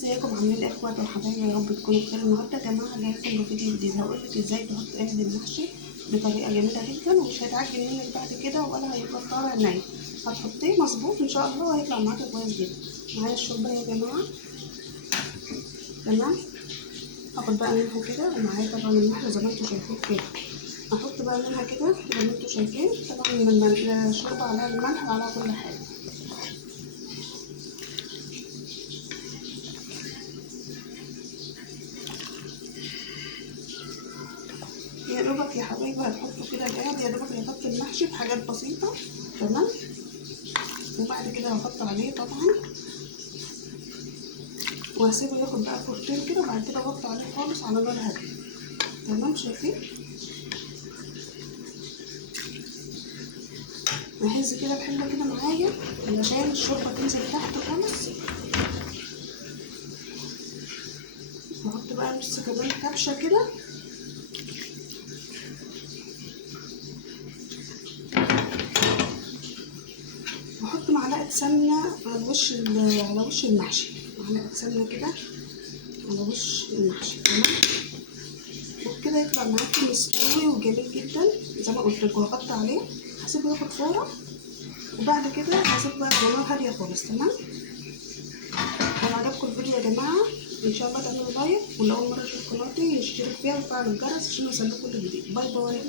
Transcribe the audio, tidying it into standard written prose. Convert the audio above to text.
ازيكم عاملين ايه اخواتي وحبايبي؟ يا رب تكونوا بخير. النهارده يا جماعه جاي لكم بفيديو جديد هقولك ازاي تحط قالب المحشي بطريقه جميله جدا ومش هيتعجن منك بعد كده ولا هيبقى طالع ناي. هتحطيه مظبوط ان شاء الله وهيطلع معاكي كويس جدا. معايا الشوربه يا جماعه. تمام. هاخد بقى منها كده ومعايا طبعا المحشي زي ما انتم شايفين كده. هحط بقى منها كده زي ما انتم شايفين. طبعا الشوربه عليها الملح وعليها كل حاجه. يا دوبك يا حبايبي هتحطوا كده القالب، يا دوبك هحط المحشي بحاجات بسيطه. تمام. وبعد كده هحط عليه طبعا وهسيبه ياخد بقى فرتين كده وبعد كده اغطي عليه خالص على نار هاديه. تمام. شايفين؟ اهز كده بحله كده معايا علشان الشوربه تنزل تحت خالص. واحط بقى نص كمان كبشه كده. واحط معلقه سمنه على وش المحشي. معلقه سمنه كده على وش المحشي. تمام. وبكده يطلع معاكي مستوي وجميل جدا زي ما قلت لكم. هغطي عليه هسيبه ياخد فوره وبعد كده هسيبه بقى على نار هاديه خالص. تمام. لو عجبكم الفيديو يا جماعه ان شاء الله تعملوا لايك، ولو اول مره تشوفوا قناتي اشترك فيها وفعلوا الجرس عشان يوصلكوا كل جديد. باي باي.